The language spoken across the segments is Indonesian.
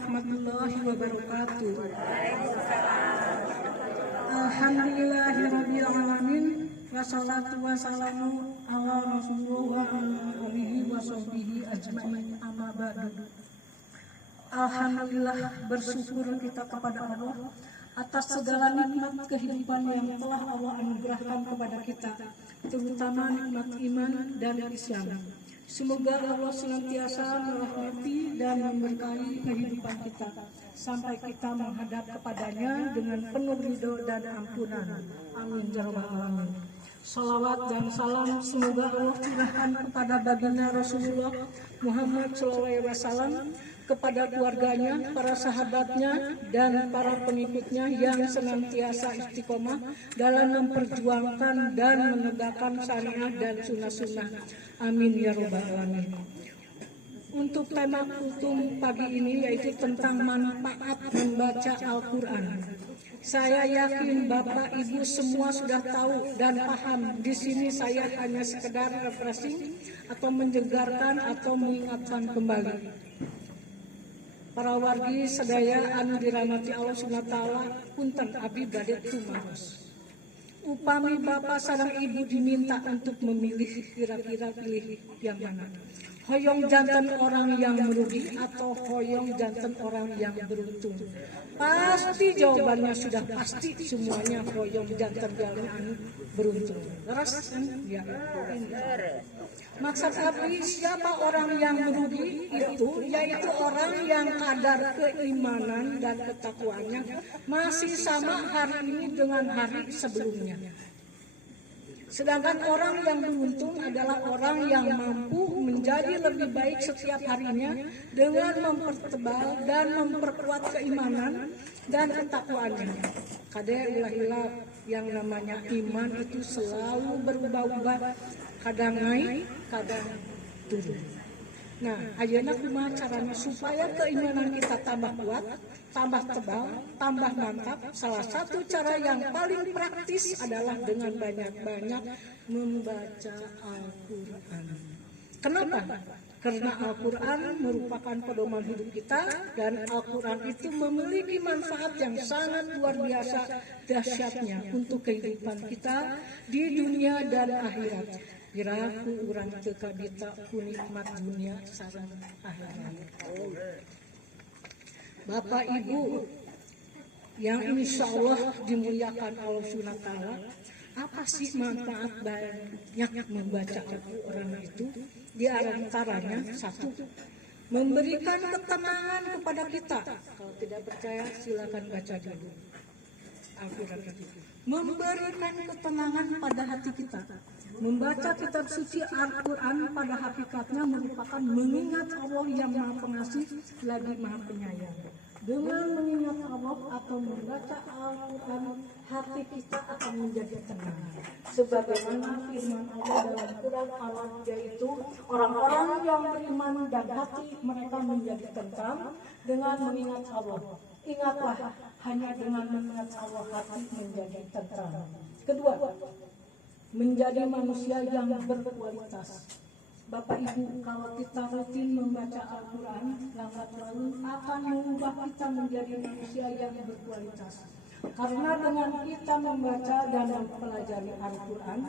warahmatullahi wabarakatuh. Alhamdulillahirabbil alamin wassalatu wassalamu ala Rasulullah wa ala alihi washabbihi ajmain amma ba'du. Alhamdulillah, bersyukur kita kepada Allah atas segala nikmat kehidupan yang telah Allah anugerahkan kepada kita, terutama nikmat iman dan Islam. Semoga Allah senantiasa merahmati dan memberkahi kehidupan kita sampai kita menghadap kepadanya dengan penuh ridho dan ampunan. Amin ya rabbal alamin. Salawat dan salam semoga Allah curahkan kepada baginda Rasulullah Muhammad SAW, kepada keluarganya, para sahabatnya, dan para pengikutnya yang senantiasa istiqomah dalam memperjuangkan dan menegakkan syariat dan sunnah-sunnah. Amin ya rabbal alamin. Untuk tema kultum pagi ini yaitu tentang manfaat membaca Al-Quran. Saya yakin Bapak Ibu semua sudah tahu dan paham. Di sini saya hanya sekedar refreshing atau menyegarkan atau mengingatkan kembali. Para wargi sedaya anu dirahmati Allah Subhanahu wa taala, punten abdi bade tumaros. Upami Bapak sareng Ibu diminta untuk memilih, kira-kira pilih yang mana? Hoyong jantan orang yang merugi atau hoyong jantan orang yang beruntung? Pasti jawabannya sudah pasti, semuanya hoyong jantan yang beruntung. Leres kan? Ya. Maksud abdi siapa orang yang merugi itu? Yaitu orang yang kadar keimanan dan ketakwaannya masih sama hari ini dengan hari sebelumnya. Sedangkan orang yang beruntung adalah orang yang mampu menjadi lebih baik setiap harinya dengan mempertebal dan memperkuat keimanan dan ketakwaannya. Kade ulah-ulah yang namanya iman itu selalu berubah-ubah, kadang naik, kadang turun. Nah, ayeuna kumaha caranya supaya keimanan kita tambah kuat, tambah tebal, tambah mantap? Salah satu cara yang paling praktis adalah dengan banyak-banyak membaca Al-Quran. Kenapa? Karena Al-Quran merupakan pedoman hidup kita dan Al-Quran itu memiliki manfaat yang sangat luar biasa dahsyatnya untuk kehidupan kita di dunia dan akhirat. Piraku urang teu kabita ku nikmat dunia sareng akhirat. Bapak Ibu yang insya Allah dimuliakan Allah Subhanahu wa taala, apa sih manfaat banyak membaca Al-Quran itu? Di antaranya satu, memberikan ketenangan kepada kita. Kalau tidak percaya silakan baca dulu Al-Quran itu. Memberikan ketenangan pada hati kita. Membaca kitab suci Al-Quran pada hakikatnya merupakan mengingat Allah yang Maha Pengasih lagi Maha Penyayang. Dengan mengingat Allah atau membaca Al-Quran, hati kita akan menjadi tenang. Sebagaimana firman Allah dalam Quran Allah, yaitu orang-orang yang beriman dan hati mereka menjadi tenang dengan mengingat Allah. Ingatlah, hanya dengan mengingat Allah hati menjadi tenang. Kedua, menjadi manusia yang berkualitas. Bapak Ibu, kalau kita rutin membaca Al-Quran, lambat laun akan mengubah kita menjadi manusia yang berkualitas. Karena dengan kita membaca dan mempelajari Al-Quran,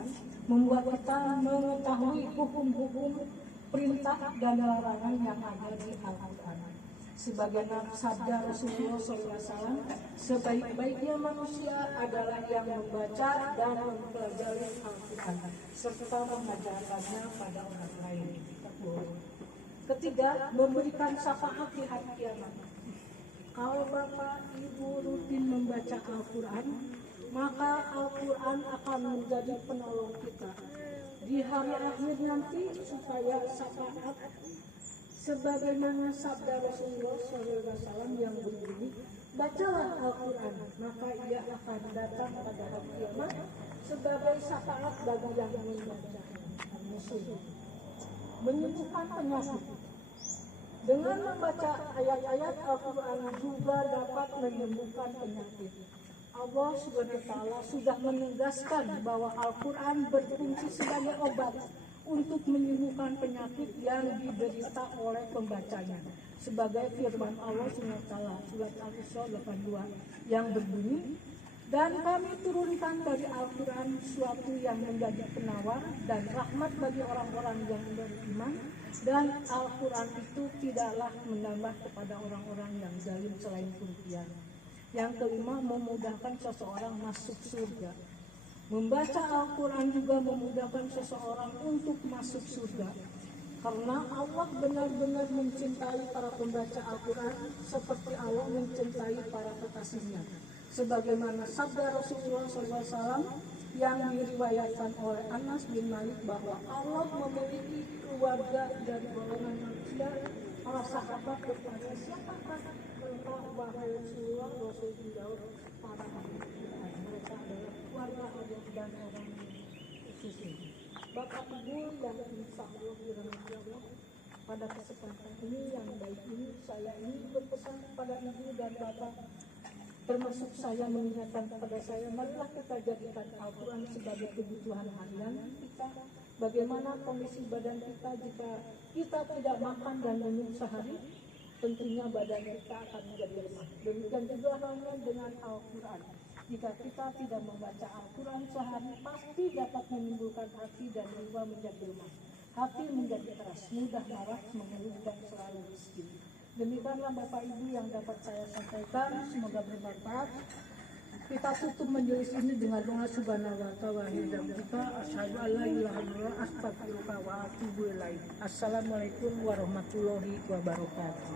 membuat kita mengetahui hukum-hukum, perintah dan larangan yang ada di Al-Quran. Sebagaimana sabda Rasulullah SAW, sebaik-baiknya manusia adalah yang membaca dan mempelajari Al-Quran serta mengajarkannya pada orang lain. Ketiga, memberikan syafaat di hari kiamat. Kalau Bapak Ibu rutin membaca Al-Quran, maka Al-Quran akan menjadi penolong kita di hari akhir nanti, supaya syafaat sebagaimana sabda Rasulullah SAW yang berbunyi, bacalah Al-Quran, maka ia akan datang pada hari kiamat sebagai syafaat bagi yang membaca. Menyembuhkan penyakit. Dengan membaca ayat-ayat Al-Quran juga dapat menyembuhkan penyakit. Allah SWT sudah menegaskan bahwa Al-Quran berfungsi sebagai obat untuk menyembuhkan penyakit yang diderita oleh pembacanya. sebagai firman Allah SWT surat Al-Isra 82 yang berbunyi, dan kami turunkan dari Al-Quran suatu yang menjadi penawar dan rahmat bagi orang-orang yang beriman, dan Al-Quran itu tidaklah menambah kepada orang-orang yang zalim selain kerugian. Yang kelima, memudahkan seseorang masuk surga. Membaca Al-Quran juga memudahkan seseorang untuk masuk surga, karena Allah benar-benar mencintai para pembaca Al-Quran seperti Allah mencintai para kekasihnya. Sebagaimana sabda Rasulullah SAW yang diriwayatkan oleh Anas bin Malik bahwa Allah memiliki keluarga dari golongan manusia. Para sahabat bertanya, siapakah engkau wahai Rasulullah? Rasul menjawab, para manusia. Mereka adalah keluarga Allah dan orang khusus. Bapak Ibu yang insya Allah dirahmati Allah, pada kesempatan ini yang baik ini saya ingin berpesan kepada Ibu dan Bapak, termasuk saya mengingatkan kepada saya, marilah kita jadikan Al-Quran sebagai kebutuhan harian kita. Bagaimana kondisi badan kita jika kita tidak makan dan minum sehari, tentunya badan kita akan menjadi lemah. Demikian juga halnya dengan Al-Quran. Jika kita tidak membaca Al-Quran sehari, pasti dapat menimbulkan hati dan jiwa menjadi lemah. Hati menjadi keras, mudah marah, mengeluh, dan selalu miskin. Demikianlah Bapak Ibu yang dapat saya sampaikan, semoga bermanfaat. Kita tutup majelis ini dengan doa subhanahu wa ta'ala dan kita asyhadu alla ilaha illallah astaghfiruka wa atubu ilaik. Assalamualaikum warahmatullahi wabarakatuh.